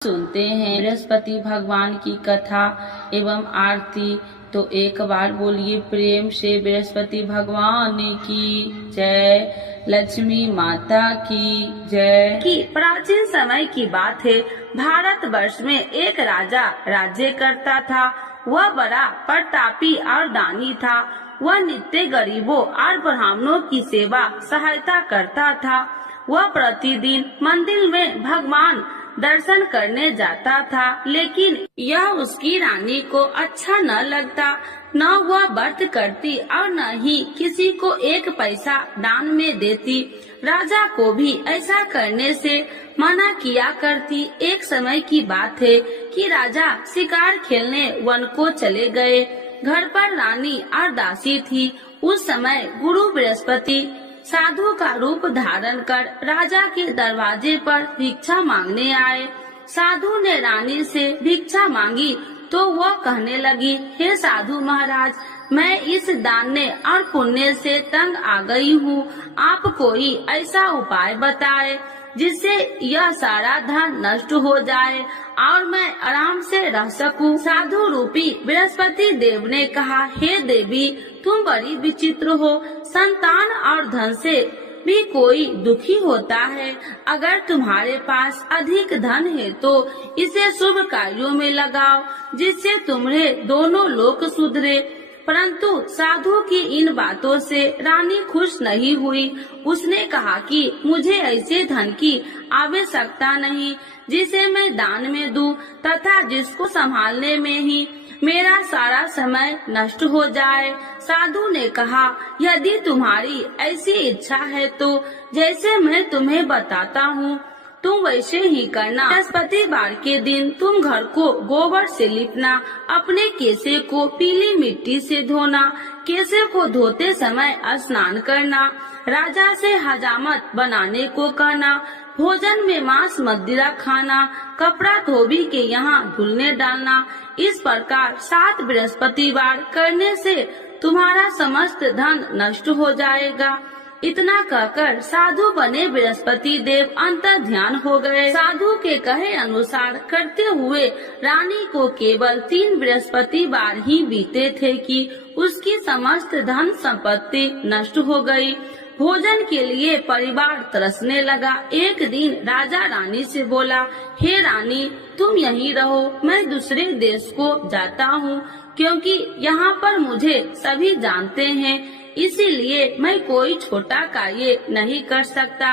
सुनते हैं बृहस्पति भगवान की कथा एवं आरती। तो एक बार बोलिए प्रेम से बृहस्पति भगवान की जय, लक्ष्मी माता की जय। कि प्राचीन समय की बात है। भारतवर्ष में एक राजा राज्य करता था। वह बड़ा प्रतापी और दानी था। वह नित्य गरीबों और ब्राह्मणों की सेवा सहायता करता था। वह प्रतिदिन मंदिर में भगवान दर्शन करने जाता था, लेकिन यह उसकी रानी को अच्छा न लगता। न वह व्रत करती और न ही किसी को एक पैसा दान में देती। राजा को भी ऐसा करने से मना किया करती। एक समय की बात है कि राजा शिकार खेलने वन को चले गए। घर पर रानी और दासी थी। उस समय गुरु बृहस्पति साधु का रूप धारण कर राजा के दरवाजे पर भिक्षा मांगने आए। साधु ने रानी से भिक्षा मांगी तो वह कहने लगी, हे साधु महाराज, मैं इस दान और पुण्य से तंग आ गई हूँ। आप कोई ऐसा उपाय बताए जिससे यह सारा धन नष्ट हो जाए और मैं आराम से रह सकूं। साधु रूपी बृहस्पति देव ने कहा, हे देवी, तुम बड़ी विचित्र हो। संतान और धन से भी कोई दुखी होता है। अगर तुम्हारे पास अधिक धन है तो इसे शुभ कार्यों में लगाओ, जिससे तुम्हारे दोनों लोक सुधरे। परंतु साधु की इन बातों से रानी खुश नहीं हुई। उसने कहा कि मुझे ऐसे धन की आवश्यकता नहीं जिसे मैं दान में दूं तथा जिसको संभालने में ही मेरा सारा समय नष्ट हो जाए। साधु ने कहा, यदि तुम्हारी ऐसी इच्छा है तो जैसे मैं तुम्हें बताता हूँ तुम वैसे ही करना। बृहस्पतिवार के दिन तुम घर को गोबर से लिपना, अपने केसे को पीली मिट्टी से धोना, केसे को धोते समय स्नान करना, राजा से हजामत बनाने को कहना, भोजन में मांस मदिरा खाना, कपड़ा धोबी के यहाँ धुलने डालना। इस प्रकार 7 बृहस्पतिवार करने से तुम्हारा समस्त धन नष्ट हो जाएगा। इतना कहकर साधु बने बृहस्पति देव अंतर ध्यान हो गए। साधु के कहे अनुसार करते हुए रानी को केवल 3 बृहस्पतिवार ही बीते थे कि उसकी समस्त धन संपत्ति नष्ट हो गई। भोजन के लिए परिवार तरसने लगा। एक दिन राजा रानी से बोला, हे रानी, तुम यहीं रहो, मैं दूसरे देश को जाता हूँ, क्योंकि यहाँ पर मुझे सभी जानते हैं, इसीलिए मैं कोई छोटा कार्य नहीं कर सकता।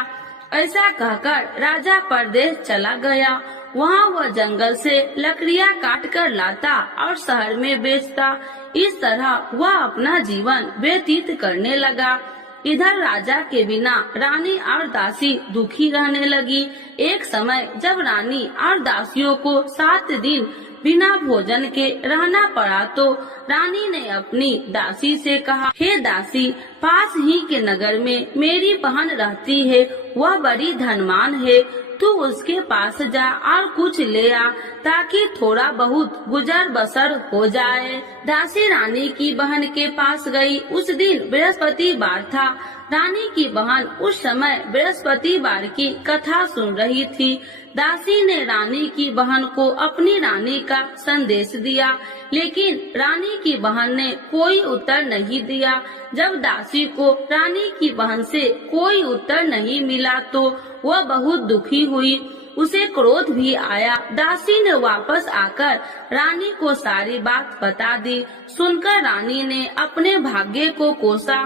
ऐसा कहकर राजा परदेश चला गया। वहाँ वह जंगल से लकड़ियाँ काट कर लाता और शहर में बेचता। इस तरह वह अपना जीवन व्यतीत करने लगा। इधर राजा के बिना रानी और दासी दुखी रहने लगी। एक समय जब रानी और दासियों को 7 दिन बिना भोजन के रहना पड़ा तो रानी ने अपनी दासी से कहा, हे दासी, पास ही के नगर में मेरी बहन रहती है, वह बड़ी धनवान है, तू उसके पास जा और कुछ ले आ ताकि थोड़ा बहुत गुजर बसर हो जाए। दासी रानी की बहन के पास गई। उस दिन बृहस्पतिवार था। रानी की बहन उस समय बृहस्पतिवार की कथा सुन रही थी। दासी ने रानी की बहन को अपनी रानी का संदेश दिया, लेकिन रानी की बहन ने कोई उत्तर नहीं दिया। जब दासी को रानी की बहन से कोई उत्तर नहीं मिला तो वह बहुत दुखी हुई। उसे क्रोध भी आया। दासी ने वापस आकर रानी को सारी बात बता दी। सुनकर रानी ने अपने भाग्य को कोसा।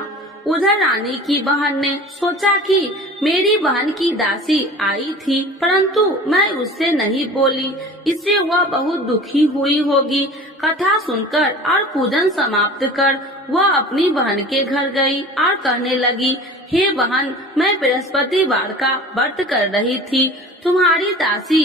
उधर रानी की बहन ने सोचा कि मेरी बहन की दासी आई थी, परंतु मैं उससे नहीं बोली, इससे वह बहुत दुखी हुई होगी। कथा सुनकर और पूजन समाप्त कर वह अपनी बहन के घर गई और कहने लगी, हे बहन, मैं बृहस्पतिवार का व्रत कर रही थी, तुम्हारी दासी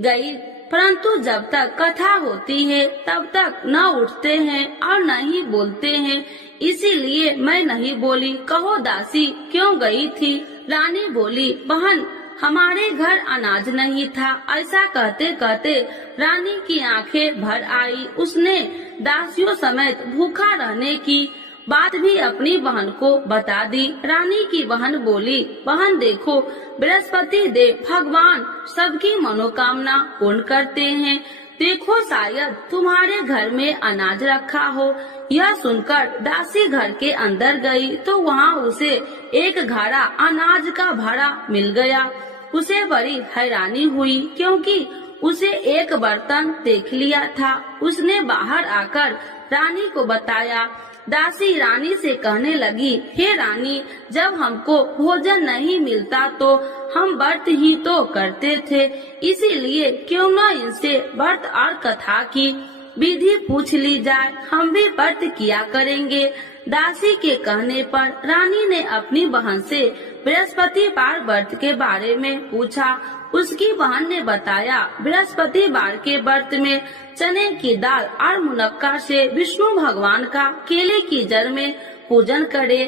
गई, परंतु जब तक कथा होती है तब तक न उठते हैं और न ही बोलते हैं, इसीलिए मैं नहीं बोली। कहो दासी क्यों गई थी? रानी बोली, बहन, हमारे घर अनाज नहीं था। ऐसा कहते कहते रानी की आंखें भर आई। उसने दासियों समेत भूखा रहने की बात भी अपनी बहन को बता दी। रानी की बहन बोली, बहन देखो, बृहस्पति देव भगवान सबकी मनोकामना पूर्ण करते हैं। देखो शायद तुम्हारे घर में अनाज रखा हो। यह सुनकर दासी घर के अंदर गई तो वहाँ उसे एक घड़ा अनाज का भरा मिल गया। उसे बड़ी हैरानी हुई क्योंकि उसे एक बर्तन देख लिया था। उसने बाहर आकर रानी को बताया। दासी रानी से कहने लगी, हे रानी, जब हमको भोजन नहीं मिलता तो हम व्रत ही तो करते थे, इसीलिए क्यों न इनसे व्रत और कथा की विधि पूछ ली जाए, हम भी व्रत किया करेंगे। दासी के कहने पर रानी ने अपनी बहन से बृहस्पतिवार व्रत के बारे में पूछा। उसकी बहन ने बताया, बृहस्पतिवार के व्रत में चने की दाल और मुनक्का से विष्णु भगवान का केले की जड़ में पूजन करे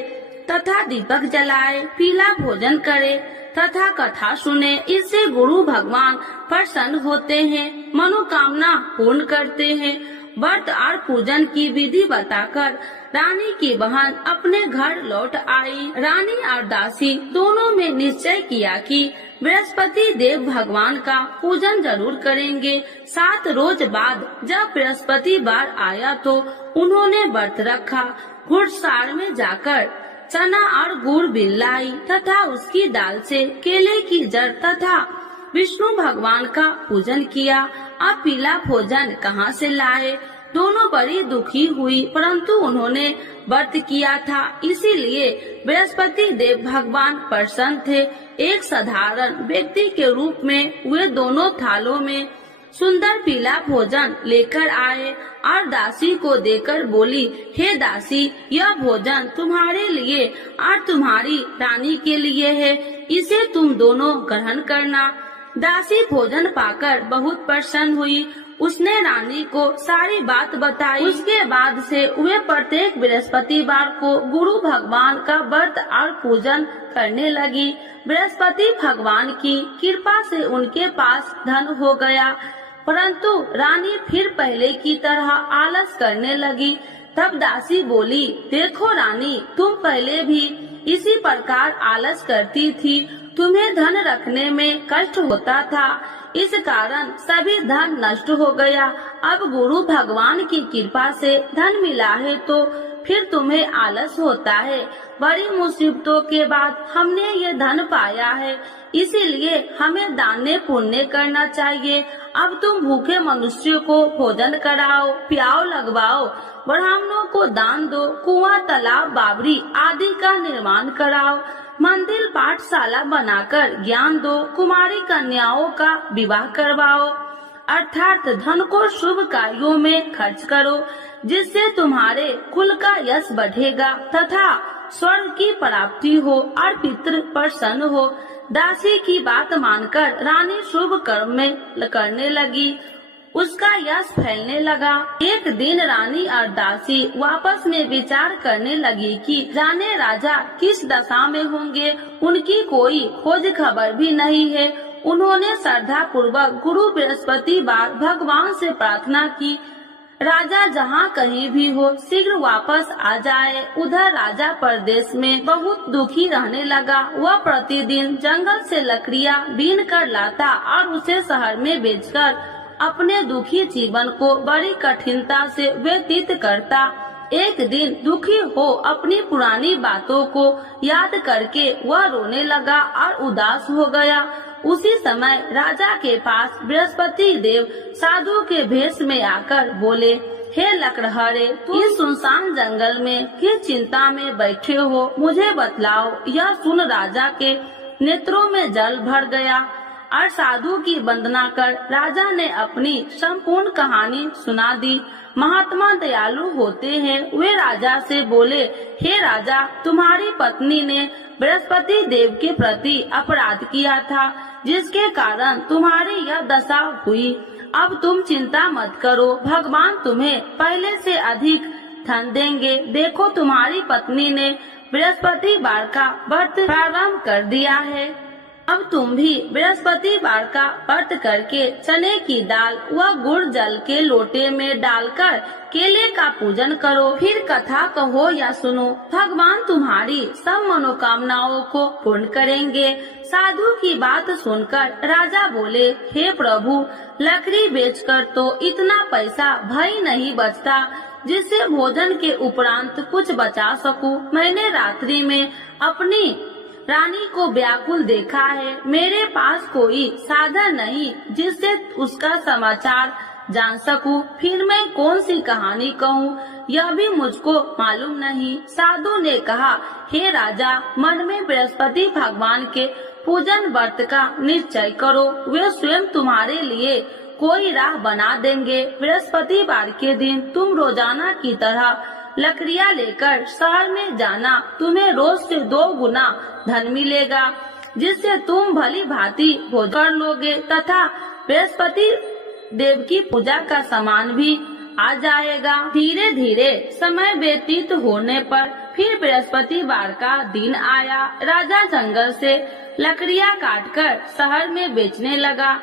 तथा दीपक जलाए, पीला भोजन करे तथा कथा सुने। इससे गुरु भगवान प्रसन्न होते हैं, मनोकामना पूर्ण करते हैं। व्रत और पूजन की विधि बताकर रानी की बहन अपने घर लौट आई। रानी और दासी दोनों में निश्चय किया कि बृहस्पति देव भगवान का पूजन जरूर करेंगे। 7 रोज बाद जब बृहस्पतिवार आया तो उन्होंने व्रत रखा। घुड़सार में जाकर चना और गुड़ बिल लाई तथा उसकी दाल से केले की जड़ तथा विष्णु भगवान का पूजन किया। अब पीला भोजन कहाँ से लाए? दोनों बड़ी दुखी हुई, परंतु उन्होंने व्रत किया था, इसीलिए बृहस्पति देव भगवान प्रसन्न थे। एक साधारण व्यक्ति के रूप में वे दोनों थालों में सुंदर पीला भोजन लेकर आए और दासी को देकर बोली, हे दासी, यह भोजन तुम्हारे लिए और तुम्हारी रानी के लिए है, इसे तुम दोनों ग्रहण करना। दासी भोजन पाकर बहुत प्रसन्न हुई। उसने रानी को सारी बात बताई। उसके बाद से वे प्रत्येक बृहस्पतिवार को गुरु भगवान का व्रत और पूजन करने लगी। बृहस्पति भगवान की कृपा से उनके पास धन हो गया, परंतु रानी फिर पहले की तरह आलस करने लगी। तब दासी बोली, देखो रानी, तुम पहले भी इसी प्रकार आलस करती थी, तुम्हें धन रखने में कष्ट होता था, इस कारण सभी धन नष्ट हो गया। अब गुरु भगवान की कृपा से धन मिला है तो फिर तुम्हें आलस होता है। बड़ी मुसीबतों के बाद हमने ये धन पाया है, इसीलिए हमें दान पुण्य करना चाहिए। अब तुम भूखे मनुष्यों को भोजन कराओ, प्याव लगवाओ, ब्राह्मणों को दान दो, कुआं, तालाब, बावड़ी आदि का निर्माण कराओ, मंदिर, पाठशाला बनाकर ज्ञान दो, कुमारी कन्याओं का विवाह करवाओ, अर्थात धन को शुभ कार्यों में खर्च करो, जिससे तुम्हारे कुल का यश बढ़ेगा तथा स्वर्ग की प्राप्ति हो और पितृ प्रसन्न हो। दासी की बात मानकर रानी शुभ कर्म में करने लगी, उसका यश फैलने लगा। एक दिन रानी और दासी आपस में विचार करने लगी कि जाने राजा किस दशा में होंगे, उनकी कोई खोज खबर भी नहीं है। उन्होंने श्रद्धा पूर्वक गुरु बृहस्पतिवार भगवान से प्रार्थना की, राजा जहाँ कहीं भी हो शीघ्र वापस आ जाए। उधर राजा परदेश में बहुत दुखी रहने लगा। वह प्रतिदिन जंगल से लकड़ियाँ बीन कर लाता और उसे शहर में बेचकर अपने दुखी जीवन को बड़ी कठिनता से व्यतीत करता। एक दिन दुखी हो अपनी पुरानी बातों को याद करके वह रोने लगा और उदास हो गया। उसी समय राजा के पास बृहस्पति देव साधु के भेष में आकर बोले, हे लकड़हारे, तुम इस सुनसान जंगल में किस चिंता में बैठे हो, मुझे बतलाओ। यह सुन राजा के नेत्रों में जल भर गया और साधु की वंदना कर राजा ने अपनी संपूर्ण कहानी सुना दी। महात्मा दयालु होते हैं। वे राजा से बोले, हे राजा, तुम्हारी पत्नी ने बृहस्पति देव के प्रति अपराध किया था, जिसके कारण तुम्हारी यह दशा हुई। अब तुम चिंता मत करो, भगवान तुम्हें पहले से अधिक धन देंगे। देखो, तुम्हारी पत्नी ने बृहस्पतिवार का व्रत प्रारंभ कर दिया है। अब तुम भी बृहस्पतिवार का व्रत करके चने की दाल व गुड़ जल के लोटे में डालकर केले का पूजन करो। फिर कथा कहो या सुनो, भगवान तुम्हारी सब मनोकामनाओं को पूर्ण करेंगे। साधु की बात सुनकर राजा बोले, हे प्रभु, लकड़ी बेचकर तो इतना पैसा भई नहीं बचता जिससे भोजन के उपरांत कुछ बचा सकूं। मैंने रात्रि में अपनी रानी को व्याकुल देखा है। मेरे पास कोई साधन नहीं जिससे उसका समाचार जान सकूं। फिर मैं कौन सी कहानी कहूँ, यह भी मुझको मालूम नहीं। साधु ने कहा, हे राजा, मन में बृहस्पति भगवान के पूजन व्रत का निश्चय करो। वे स्वयं तुम्हारे लिए कोई राह बना देंगे। बृहस्पतिवार के दिन तुम रोजाना की तरह लकड़ियाँ लेकर शहर में जाना। तुम्हें रोज से 2 गुना धन मिलेगा, जिससे तुम भली भांति भोजन कर लोगे तथा बृहस्पति देव की पूजा का सामान भी आ जाएगा। धीरे धीरे समय व्यतीत होने पर फिर बृहस्पतिवार का दिन आया। राजा जंगल से लकड़ियाँ काटकर शहर में बेचने लगा।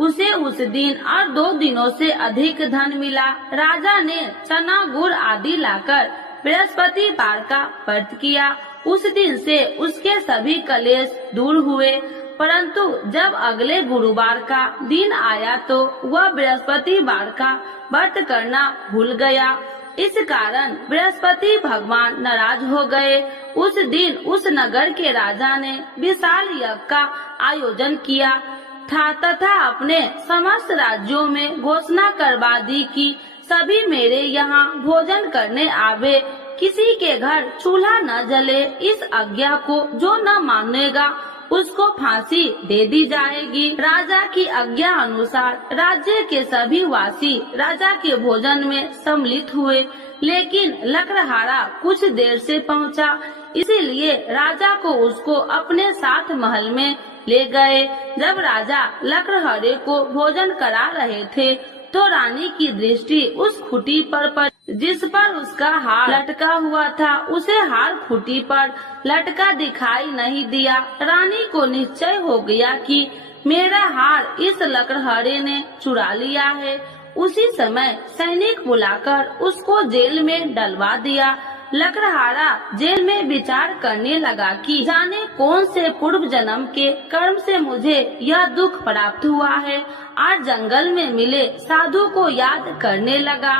उसे उस दिन और 2 दिनों से अधिक धन मिला। राजा ने चना गुड़ आदि लाकर बृहस्पतिवार का व्रत किया। उस दिन से उसके सभी कलेश दूर हुए। परंतु जब अगले गुरुवार का दिन आया तो वह बृहस्पतिवार का व्रत करना भूल गया। इस कारण बृहस्पति भगवान नाराज हो गए। उस दिन उस नगर के राजा ने विशाल यज्ञ का आयोजन किया था तथा अपने समस्त राज्यों में घोषणा करवा दी कि सभी मेरे यहाँ भोजन करने आवे। किसी के घर चूल्हा न जले। इस आज्ञा को जो न मानेगा उसको फांसी दे दी जाएगी। राजा की आज्ञा अनुसार राज्य के सभी वासी राजा के भोजन में सम्मिलित हुए, लेकिन लकड़हारा कुछ देर से पहुंचा, इसीलिए राजा को उसको अपने साथ महल में ले गए। जब राजा लकड़हारे को भोजन करा रहे थे तो रानी की दृष्टि उस खूंटी पर पड़ी जिस पर उसका हार लटका हुआ था। उसे हार खूंटी पर लटका दिखाई नहीं दिया। रानी को निश्चय हो गया कि मेरा हार इस लकड़हारे ने चुरा लिया है। उसी समय सैनिक बुलाकर उसको जेल में डलवा दिया। लकड़हारा जेल में विचार करने लगा कि जाने कौन से पूर्व जन्म के कर्म से मुझे यह दुख प्राप्त हुआ है, और जंगल में मिले साधु को याद करने लगा।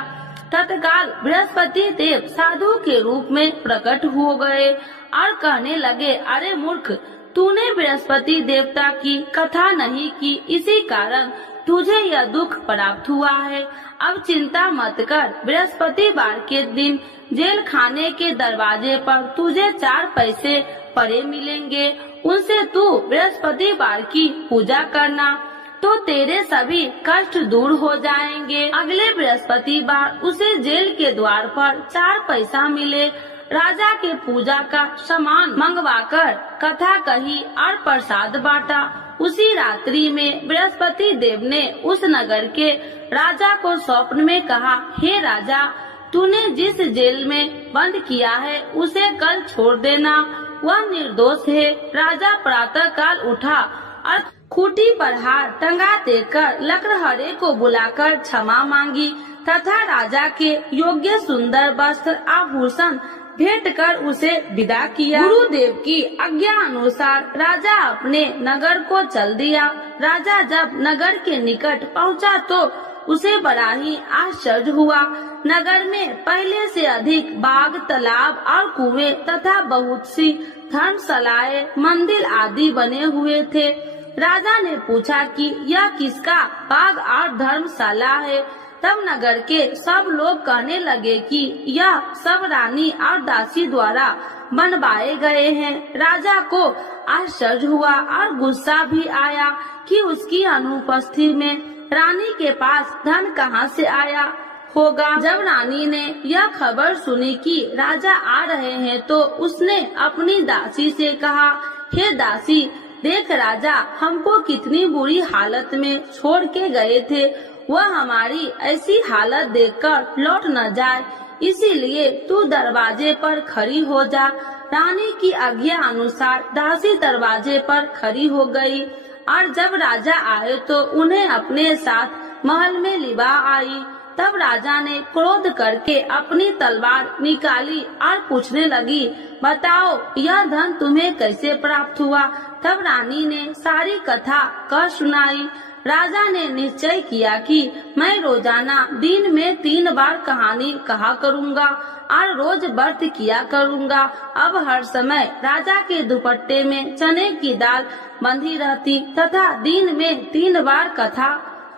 तत्काल बृहस्पति देव साधु के रूप में प्रकट हो गए और कहने लगे, अरे मूर्ख, तूने बृहस्पति देवता की कथा नहीं की, इसी कारण तुझे यह दुख प्राप्त हुआ है। अब चिंता मत कर, बृहस्पतिवार के दिन जेल खाने के दरवाजे पर तुझे 4 पैसे पड़े मिलेंगे। उनसे तू बृहस्पतिवार की पूजा करना तो तेरे सभी कष्ट दूर हो जाएंगे। अगले बृहस्पतिवार उसे जेल के द्वार पर 4 पैसा मिले। राजा के पूजा का सामान मंगवाकर कथा कही और प्रसाद बांटा। उसी रात्रि में बृहस्पति देव ने उस नगर के राजा को स्वप्न में कहा, हे राजा, तूने जिस जेल में बंद किया है उसे कल छोड़ देना, वह निर्दोष है। राजा प्रातः काल उठा और खूंटी पर हार टंगा देकर लकड़हारे को बुलाकर क्षमा मांगी तथा राजा के योग्य सुंदर वस्त्र आभूषण भेंट कर उसे विदा किया। गुरुदेव की आज्ञा अनुसार राजा अपने नगर को चल दिया। राजा जब नगर के निकट पहुंचा तो उसे बड़ा ही आश्चर्य हुआ। नगर में पहले से अधिक बाग, तालाब और कुएं तथा बहुत सी धर्मशालाएं, मंदिर आदि बने हुए थे। राजा ने पूछा कि यह किसका बाग और धर्मशाला है। तब नगर के सब लोग कहने लगे कि यह सब रानी और दासी द्वारा बनवाए गए हैं। राजा को आश्चर्य हुआ और गुस्सा भी आया कि उसकी अनुपस्थिति में रानी के पास धन कहां से आया होगा। जब रानी ने यह खबर सुनी कि राजा आ रहे हैं तो उसने अपनी दासी से कहा, हे दासी, देख राजा हमको कितनी बुरी हालत में छोड़ के गए थे, वह हमारी ऐसी हालत देखकर लौट न जाए, इसीलिए तू दरवाजे पर खड़ी हो जा। रानी की आज्ञा अनुसार दासी दरवाजे पर खड़ी हो गई और जब राजा आए तो उन्हें अपने साथ महल में लिवा आई। तब राजा ने क्रोध करके अपनी तलवार निकाली और पूछने लगी, बताओ यह धन तुम्हें कैसे प्राप्त हुआ। तब रानी ने सारी कथा कह सुनाई। राजा ने निश्चय किया कि मैं रोजाना दिन में 3 बार कहानी कहा करूँगा और रोज व्रत किया करूँगा। अब हर समय राजा के दुपट्टे में चने की दाल बंधी रहती तथा दिन में 3 बार कथा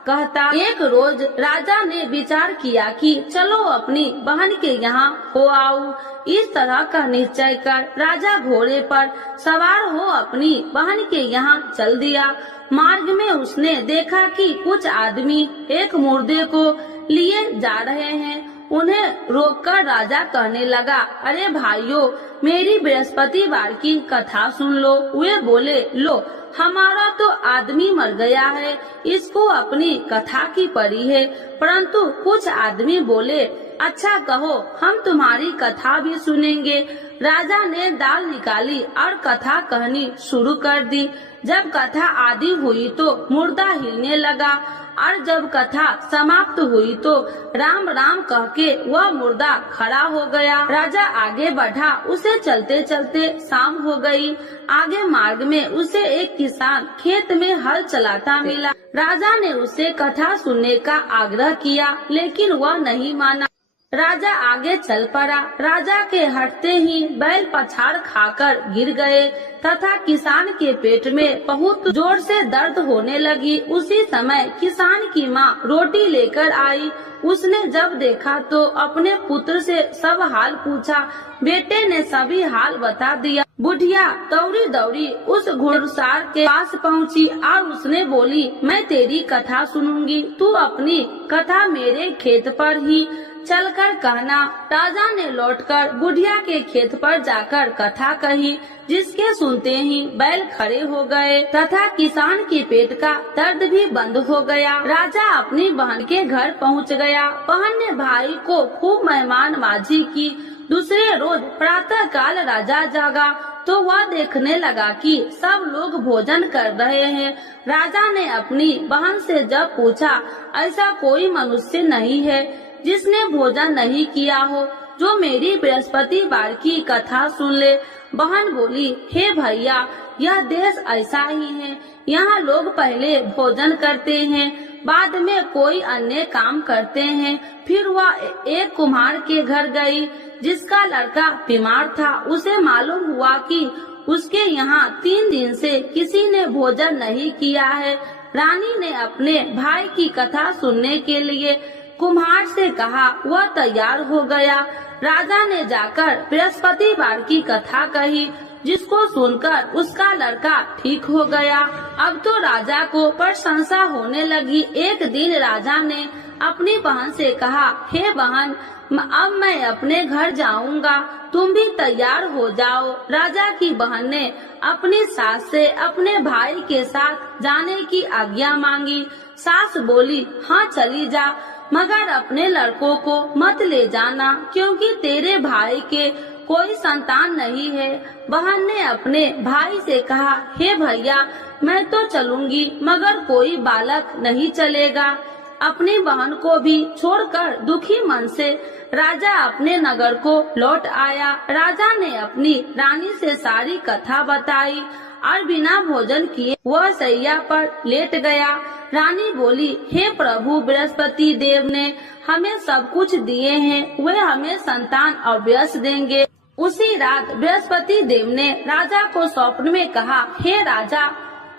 कहता। एक रोज राजा ने विचार किया कि चलो अपनी बहन के यहाँ हो आऊं। इस तरह का निश्चय कर राजा घोड़े पर सवार हो अपनी बहन के यहाँ चल दिया। मार्ग में उसने देखा कि कुछ आदमी एक मुर्दे को लिए जा रहे हैं। उन्हें रोककर राजा कहने लगा, अरे भाइयों, मेरी बृहस्पतिवार की कथा सुन लो। वे बोले, लो हमारा तो आदमी मर गया है, इसको अपनी कथा की पड़ी है। परंतु कुछ आदमी बोले, अच्छा कहो, हम तुम्हारी कथा भी सुनेंगे। राजा ने दाल निकाली और कथा कहनी शुरू कर दी। जब कथा आदि हुई तो मुर्दा हिलने लगा और जब कथा समाप्त हुई तो राम राम कह के वह मुर्दा खड़ा हो गया। राजा आगे बढ़ा, उसे चलते चलते शाम हो गई। आगे मार्ग में उसे एक किसान खेत में हल चलाता मिला। राजा ने उसे कथा सुनने का आग्रह किया, लेकिन वह नहीं माना। राजा आगे चल पड़ा। राजा के हटते ही बैल पछाड़ खाकर गिर गए तथा किसान के पेट में बहुत जोर से दर्द होने लगी। उसी समय किसान की माँ रोटी लेकर आई। उसने जब देखा तो अपने पुत्र से सब हाल पूछा। बेटे ने सभी हाल बता दिया। बुढ़िया दौड़ी दौड़ी उस घुड़सार के पास पहुँची और उसने बोली, मैं तेरी कथा सुनूंगी, तू अपनी कथा मेरे खेत पर ही चलकर कहना। राजा ने लौटकर बुढ़िया के खेत पर जाकर कथा कही, जिसके सुनते ही बैल खड़े हो गए तथा किसान के पेट का दर्द भी बंद हो गया। राजा अपनी बहन के घर पहुंच गया। बहन ने भाई को खूब मेहमानबाजी की। दूसरे रोज प्रातः काल राजा जागा तो वह देखने लगा कि सब लोग भोजन कर रहे हैं। राजा ने अपनी बहन से जब पूछा, ऐसा कोई मनुष्य नहीं है जिसने भोजन नहीं किया हो, जो मेरी बृहस्पतिवार की कथा सुन ले। बहन बोली, हे भैया, यह देश ऐसा ही है। यहाँ लोग पहले भोजन करते हैं, बाद में कोई अन्य काम करते हैं। फिर वह एक कुम्हार के घर गई, जिसका लड़का बीमार था। उसे मालूम हुआ कि उसके यहाँ 3 दिन से किसी ने भोजन नहीं किया है। रानी ने अपने भाई की कथा सुनने के लिए कुम्हार से कहा। वह तैयार हो गया। राजा ने जाकर बृहस्पतिवार की कथा कही, जिसको सुनकर उसका लड़का ठीक हो गया। अब तो राजा को प्रशंसा होने लगी। एक दिन राजा ने अपनी बहन से कहा, हे बहन, अब मैं अपने घर जाऊंगा, तुम भी तैयार हो जाओ। राजा की बहन ने अपनी सास से अपने भाई के साथ जाने की आज्ञा मांगी। सास बोली, हाँ चली जा, मगर अपने लड़कों को मत ले जाना, क्योंकि तेरे भाई के कोई संतान नहीं है। बहन ने अपने भाई से कहा, हे भैया, मैं तो चलूंगी, मगर कोई बालक नहीं चलेगा। अपनी बहन को भी छोड़कर दुखी मन से राजा अपने नगर को लौट आया। राजा ने अपनी रानी से सारी कथा बताई और बिना भोजन किए वह सैया पर लेट गया। रानी बोली, हे प्रभु, बृहस्पति देव ने हमें सब कुछ दिए हैं, वे हमें संतान अवश्य देंगे। उसी रात बृहस्पति देव ने राजा को स्वप्न में कहा, हे राजा,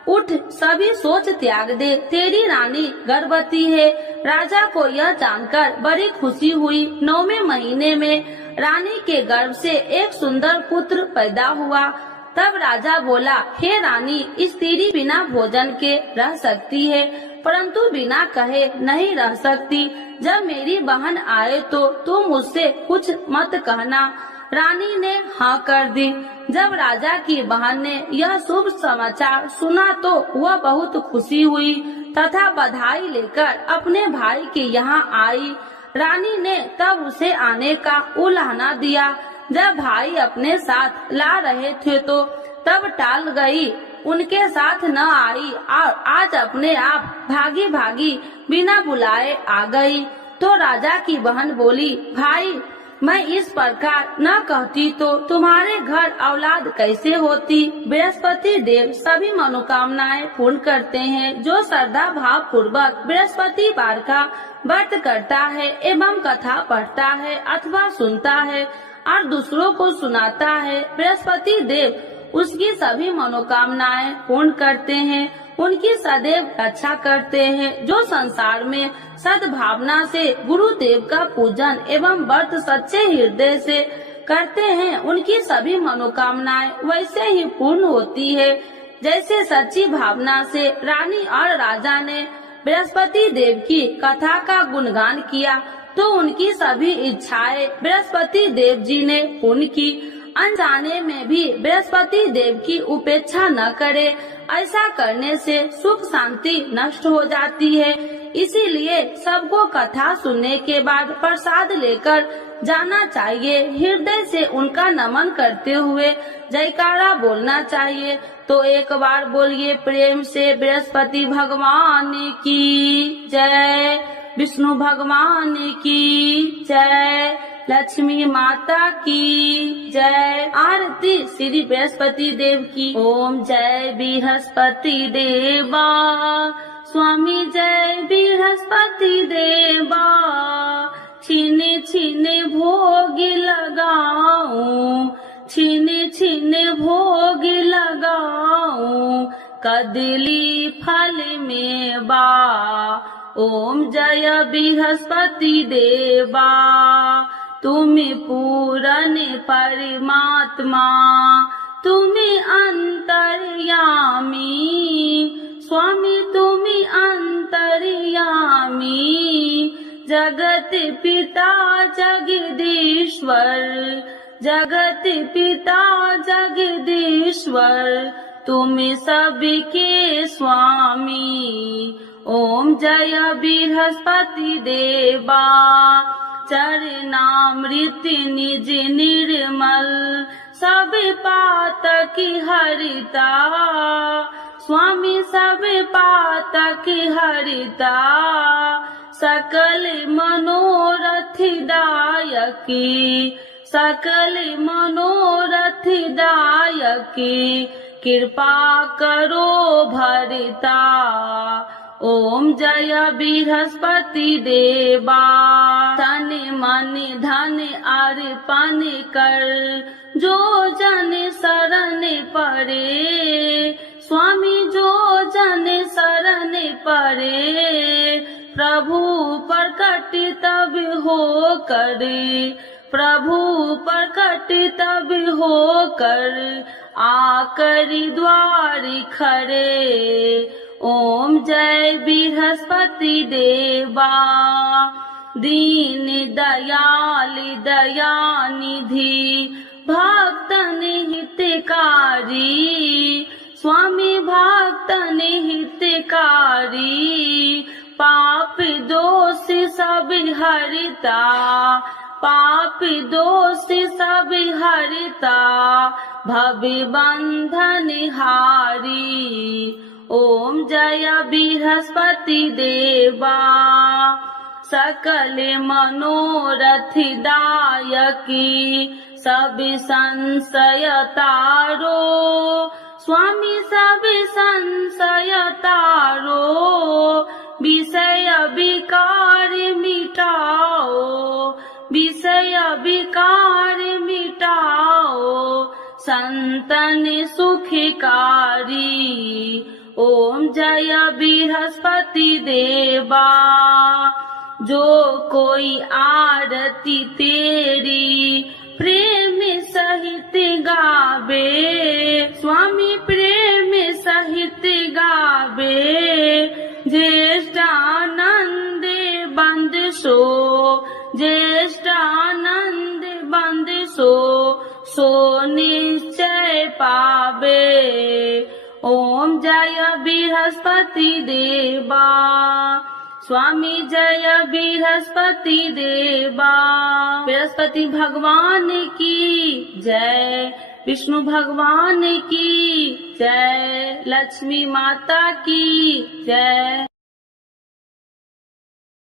उठ, सभी सोच त्याग दे, तेरी रानी गर्भवती है। राजा को यह जानकर बड़ी खुशी हुई। 9वें महीने में रानी के गर्भ से एक सुंदर पुत्र पैदा हुआ। तब राजा बोला, हे रानी, स्त्री बिना भोजन के रह सकती है, परंतु बिना कहे नहीं रह सकती। जब मेरी बहन आए तो तुम उससे कुछ मत कहना। रानी ने हाँ कर दी। जब राजा की बहन ने यह शुभ समाचार सुना तो वह बहुत खुशी हुई तथा बधाई लेकर अपने भाई के यहाँ आई। रानी ने तब उसे आने का उलाहना दिया। जब भाई अपने साथ ला रहे थे तो तब टाल गई, उनके साथ न आई और आज अपने आप भागी भागी बिना बुलाए आ गई। तो राजा की बहन बोली, भाई मैं इस प्रकार न कहती तो तुम्हारे घर औलाद कैसे होती। बृहस्पति देव सभी मनोकामनाएं पूर्ण करते हैं। जो श्रद्धा भाव पूर्वक बृहस्पति वार का व्रत करता है एवं कथा पढ़ता है अथवा सुनता है और दूसरों को सुनाता है, बृहस्पति देव उसकी सभी मनोकामनाएं पूर्ण करते हैं, उनकी सदैव रक्षा करते हैं। जो संसार में सद्भावना से गुरुदेव का पूजन एवं व्रत सच्चे हृदय से करते हैं, उनकी सभी मनोकामनाएं वैसे ही पूर्ण होती है जैसे सच्ची भावना से रानी और राजा ने बृहस्पति देव की कथा का गुणगान किया तो उनकी सभी इच्छाएं बृहस्पति देव जी ने पूर्ण की। अनजाने में भी बृहस्पति देव की उपेक्षा न करे, ऐसा करने से सुख शांति नष्ट हो जाती है। इसीलिए सबको कथा सुनने के बाद प्रसाद लेकर जाना चाहिए। हृदय से उनका नमन करते हुए जयकारा बोलना चाहिए। तो एक बार बोलिए प्रेम से बृहस्पति भगवान की जय, विष्णु भगवान की जय, लक्ष्मी माता की जय। आरती श्री बृहस्पति देव की। ओम जय बृहस्पति देवा, स्वामी जय बृहस्पति देवा, छीने छीने भोग लगाऊं, छीने छीने भोग लगाऊं, कदली फल में बा। ओम जय बृहस्पति देवा, तुम्हें पूरन परमात्मा, तुम्हें अंतर्यामी, स्वामी तुम्हें अंतर्यामी, जगत पिता जगदीश्वर, जगत पिता जगदीश्वर, तुम्हें सबके स्वामी। ओम जय बृहस्पति देवा, चरणामृत निज निर्मल, सब पातक हरिता, स्वामी सब पातक हरिता, सकल मनोरथ दायकी, सकल मनोरथ दायकी, कृपा करो भरता। ओम जय बृहस्पति देवा, तन मन धन अर्पण कर, जो जन शरण पड़े, स्वामी जो जन शरण पड़े, प्रभु प्रकट तब हो करे, प्रभु प्रकट तब हो कर, आकर द्वार खड़े। ओम जय बृहस्पति देवा, दीन दयाल दयानिधि, भक्तन हितकारी, स्वामी भक्तन हितकारी, पाप दोष सब हरता, पाप दोष सब हरता, भव बंधन हारी। ओम जय बृहस्पति देवा, सकल मनोरथ दायकी, सब संशय तारो, स्वामी सब संशय तारो, विषय विकार मिटाओ, विषय विकार मिटाओ, संतन सुखकारी। ओम जय बृहस्पति देवा, जो कोई आरती तेरी प्रेम सहित गावे, स्वामी प्रेम सहित गावे, ज्येष्ठानंद बंद सो, ज्येष्ठानंद बंद सो, सो निश्चय पावे। ओम जय बृहस्पति देवा, स्वामी जय बृहस्पति देवा। बृहस्पति भगवान की जय, विष्णु भगवान की जय, लक्ष्मी माता की जय।